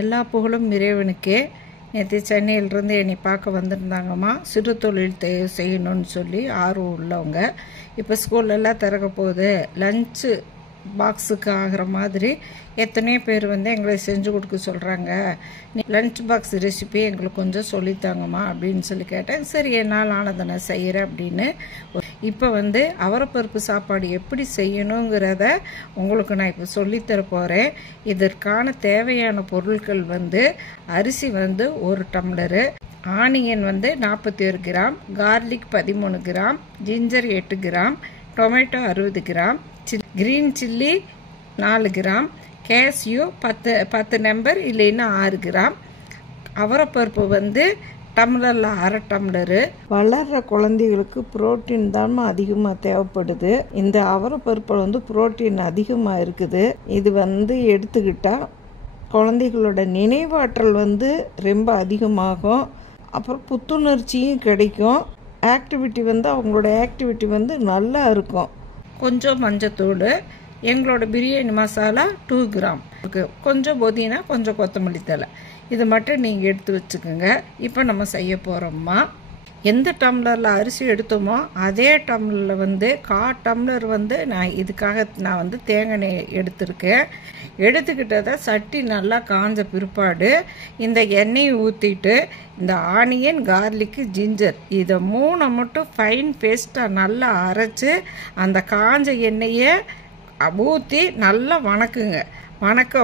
எல்லா புகழும் இறைவனுக்கே. நேற்று சென்னையிலிருந்து என்னை பார்க்க வந்திருந்தாங்கம்மா. சிறு தொழில் செய்யணும்னு சொல்லி ஆர்வம் உள்ளவங்க. இப்போ ஸ்கூல்லெல்லாம் திறக்க போகுது, லஞ்சு பாக்ஸுக்கு ஆகிற மாதிரி எத்தனையோ பேர் எங்களை செஞ்சு கொடுக்க சொல்கிறாங்க. நீ லஞ்ச் பாக்ஸ் ரெசிபி எங்களுக்கு கொஞ்சம் சொல்லித்தாங்கம்மா அப்படின்னு சொல்லி கேட்டேன். சரி, என்னால் ஆனதை நான் செய்கிறேன் அப்படின்னு. இப்போ அவரைப்பருப்பு சாப்பாடு எப்படி செய்யணுங்கிறத உங்களுக்கு நான் இப்போ சொல்லித்தர போகிறேன். இதற்கான தேவையான பொருட்கள் அரிசி 1 tumbler, onion 41 gram, garlic 13 gram, ginger 8 gram, tomato 60 gram, green chilli 4 gram, cashew 10 number இல்லைன்னா 6 கிராம், அவரைப்பருப்பு டம்ளரில் 1/2 டம்ளரு. வளர்கிற குழந்தைகளுக்கு புரோட்டீன் தான் அதிகமாக தேவைப்படுது. இந்த அவரைப்பருப்பில் புரோட்டீன் அதிகமாக இருக்குது. இது எடுத்துக்கிட்டால் குழந்தைகளோட நினைவாற்றல் ரொம்ப அதிகமாகும். அப்புறம் புத்துணர்ச்சியும் கிடைக்கும். ஆக்டிவிட்டி அவங்களோட ஆக்டிவிட்டி நல்லா இருக்கும். கொஞ்சம் மஞ்சத்தூள், எங்களோட பிரியாணி மசாலா 2 கிராம், கொஞ்சம் புதினா, கொஞ்சம் கொத்தமல்லி தழை, இது மட்டும் நீங்கள் எடுத்து வச்சுக்கோங்க. இப்போ நம்ம செய்ய போகிறோம்மா. எந்த டம்ளரில் அரிசி எடுத்தோமோ அதே டம்ளரில் 1/4 டம்ளர் நான் தேங்காய் எண்ணெய் எடுத்திருக்கேன். எடுத்துக்கிட்டதை சட்டி நல்லா காஞ்ச பிற்பாடு இந்த எண்ணெயை ஊற்றிட்டு இந்த ஆனியன், கார்லிக்கு, ஜிஞ்சர் இதை 3 மட்டும் ஃபைன் பேஸ்ட்டாக நல்லா அரைச்சி அந்த காஞ்ச எண்ணெயை ஊற்றி நல்லா வணக்குங்க.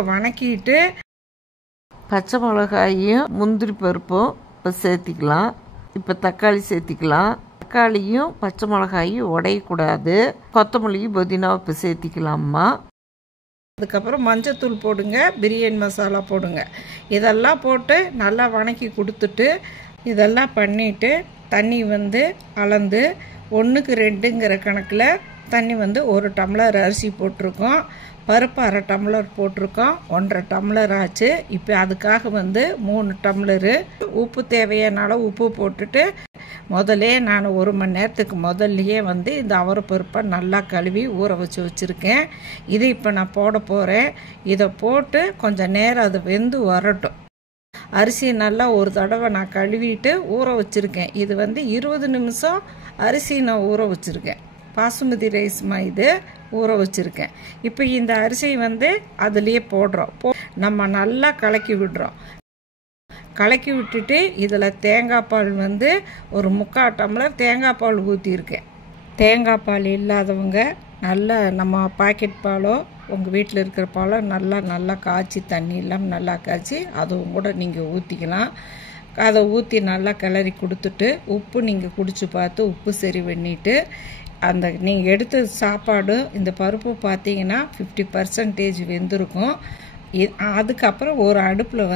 வணக்கிட்டு பச்சை மிளகாயும் முந்திரி பருப்பும் இப்போ சேர்த்திக்கலாம். இப்போ தக்காளி சேர்த்திக்கலாம். தக்காளியும் பச்சை மிளகாயும் உடையக்கூடாது. கொத்தமல்லியும் புதினாவும் இப்போ சேர்த்திக்கலாம்மா. அதுக்கப்புறம் மஞ்சத்தூள் போடுங்க, பிரியாணி மசாலா போடுங்க. இதெல்லாம் போட்டு நல்லா வணக்கி கொடுத்துட்டு இதெல்லாம் பண்ணிவிட்டு தண்ணி அளந்து 1க்கு 2ங்கிற கணக்கில் தண்ணி 1 டம்ளர் அரிசி போட்டிருக்கோம். பருப்பு 1/2 டம்ளர் போட்டிருக்கோம். 1/2 டம்ளர் ஆச்சு. இப்போ அதுக்காக 3 டம்ளரு உப்பு, தேவையான அளவு உப்பு போட்டுட்டு முதல்ல நான் 1 மணி நேரத்துக்கு முதல்லையே இந்த அவரைப்பருப்பை நல்லா கழுவி ஊற வச்சுருக்கேன். இது இப்போ நான் போட போகிறேன். இதை போட்டு கொஞ்சம் நேரம் அது வெந்து வரட்டும். அரிசி நல்லா ஒரு தடவை நான் கழுவிட்டு ஊற வச்சுருக்கேன். இது 20 நிமிஷம் அரிசி நான் ஊற வச்சுருக்கேன். பாசுமதி ரைஸ்மா இது ஊற வச்சுருக்கேன். இப்போ இந்த அரிசி அதுலேயே போடுறோம். நம்ம நல்லா கலக்கி விடுறோம். கலக்கி விட்டுட்டு இதில் தேங்காய் பால் 1/4 டம்ளர் தேங்காய் பால் ஊற்றியிருக்கேன். தேங்காய் பால் இல்லாதவங்க நல்லா நம்ம பாக்கெட் பாலோ உங்கள் வீட்டில் இருக்கிற பாலோ நல்லா காய்ச்சி, தண்ணி இல்லாமல் நல்லா காய்ச்சி அதுவும் கூட நீங்கள் ஊற்றிக்கலாம். அதை ஊற்றி நல்லா கிளறி கொடுத்துட்டு உப்பு நீங்கள் குடிச்சு பார்த்து உப்பு சரி பண்ணிவிட்டு அந்த நீங்கள் எடுத்த சாப்பாடு இந்த பருப்பு பார்த்தீங்கன்னா 50% வெந்திருக்கும். அதுக்கப்புறம் ஒரு அடுப்பில்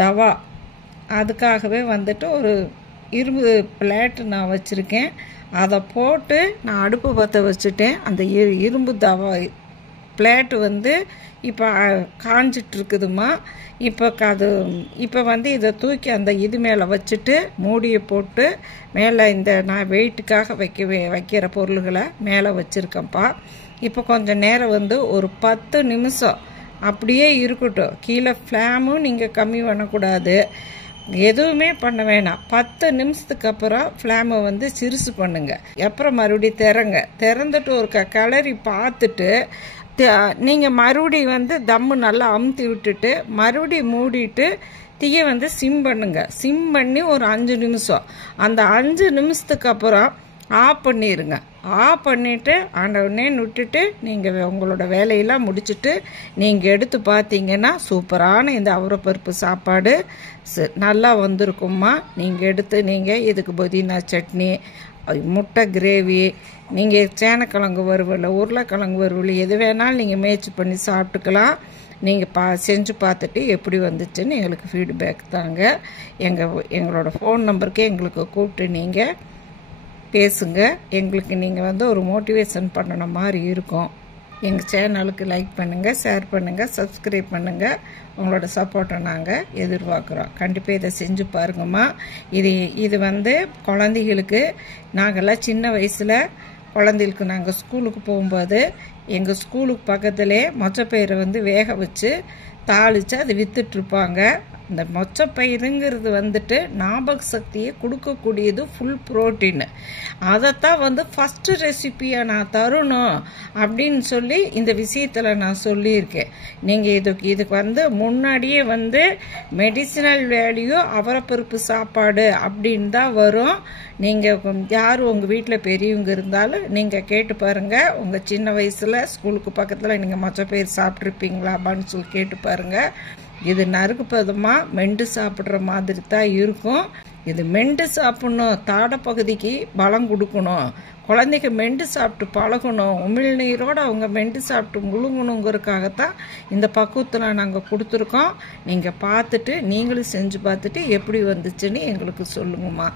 தவா, அதுக்காகவே ஒரு இரும்பு பிளேட்டு நான் வச்சுருக்கேன். அதை போட்டு நான் அடுப்பு பற்ற வச்சுட்டேன். அந்த இரும்பு தவா பிளேட்டு இப்போ காஞ்சிட்ருக்குதுமா. இப்போ இதை தூக்கி அந்த இது மேலே வச்சுட்டு மூடியை போட்டு மேலே இந்த நான் வெயிட்டுக்காக வைக்கிற பொருள்களை மேலே வச்சுருக்கேன்ப்பா. இப்போ கொஞ்சம் நேரம் ஒரு 10 நிமிஷம் அப்படியே இருக்கட்டும். கீழே ஃப்ளேமும் நீங்கள் கம்மி பண்ணக்கூடாது, எதுவுமே பண்ண வேணாம். 10 நிமிஷத்துக்கு அப்புறம் ஃப்ளேமை சிறுசு பண்ணுங்க. அப்புறம் மறுபடியும் திறந்துட்டு ஒரு கிளறி பார்த்துட்டு நீங்கள் மறுபடியும் தம்மு நல்லா அமுத்தி விட்டுட்டு மறுபடியும் மூடிட்டு தீயை சிம் பண்ணுங்க. சிம் பண்ணி ஒரு 5 நிமிஷம். அந்த 5 நிமிஷத்துக்கு அப்புறம் ஆஃப் பண்ணிடுங்க. ஆஃப் பண்ணிவிட்டு ஆண்டவுடனே விட்டுட்டு நீங்கள் உங்களோட வேலையெல்லாம் முடிச்சுட்டு நீங்கள் எடுத்து பார்த்தீங்கன்னா சூப்பரான இந்த அவரைப்பருப்பு சாப்பாடு நல்லா வந்திருக்கும்மா. நீங்கள் எடுத்து இதுக்கு புதினா சட்னி, முட்டை கிரேவி, நீங்கள் சேனக்கிழங்கு வறுவல், உருளைக்கிழங்கு வறுவல் எது வேணாலும் நீங்கள் முயற்சி பண்ணி சாப்பிட்டுக்கலாம். நீங்கள் செஞ்சு பார்த்துட்டு எப்படி வந்துச்சுன்னு எங்களுக்கு ஃபீட்பேக் தாங்க. எங்களோட ஃபோன் நம்பருக்கு எங்களுக்கு கூப்பிட்டு நீங்கள் பேசுங்க. எங்களுக்கு நீங்கள் ஒரு மோட்டிவேஷன் பண்ணின மாதிரி இருக்கும். எங்கள் சேனலுக்கு லைக் பண்ணுங்கள், ஷேர் பண்ணுங்கள், சப்ஸ்கிரைப் பண்ணுங்கள். உங்களோட சப்போர்ட்டை நாங்கள் எதிர்பார்க்குறோம். கண்டிப்பாக இதை செஞ்சு பாருங்கம்மா. இது குழந்தைகளுக்கு நாங்கள்லாம் சின்ன வயசில் குழந்தைகளுக்கு நாங்கள் ஸ்கூலுக்கு போகும்போது எங்கள் ஸ்கூலுக்கு பக்கத்துலேயே மொச்சப்பயிரை வேக வச்சு தாளித்து அதை விற்றுட்ருப்பாங்க. இந்த மொச்சப்பயிறுங்கிறது வந்துட்டு ஞாபக சக்தியை கொடுக்கக்கூடியது, ஃபுல் புரோட்டீன். அதைத்தான் ஃபஸ்ட்டு ரெசிப்பியாக நான் தரணும் அப்படின்னு சொல்லி இந்த விஷயத்தில் நான் சொல்லியிருக்கேன். நீங்கள் இதுக்கு முன்னாடியே மெடிசினல் வேல்யூ அவரைப்பருப்பு சாப்பாடு அப்படின்னு தான் வரும். நீங்கள் யார் உங்கள் வீட்டில் பெரியவங்க இருந்தாலும் நீங்கள் கேட்டு பாருங்கள். உங்கள் சின்ன வயசில் ஸ்கூலுக்கு பக்கத்தில் நீங்கள் மொச்சப்பயிறு சாப்பிட்ருப்பீங்களா அப்படின்னு சொல்லி கேட்டு பாருங்கள். இது நறுக்கு பதமாக மெண்டு சாப்பிட்ற மாதிரி தான் இருக்கும். இது மெண்டு சாப்பிட்ணும், தாடை பகுதிக்கு பலம் கொடுக்கணும், குழந்தைக்கு மெண்டு சாப்பிட்டு பழகணும், உமிழ்நீரோடு அவங்க மெண்டு சாப்பிட்டு முழுங்கணுங்கிறதுக்காகத்தான் இந்த பக்குவத்தில் நாங்கள் கொடுத்துருக்கோம். நீங்கள் பார்த்துட்டு நீங்களும் செஞ்சு பார்த்துட்டு எப்படி வந்துச்சுன்னு எங்களுக்கு சொல்லுங்கம்மா.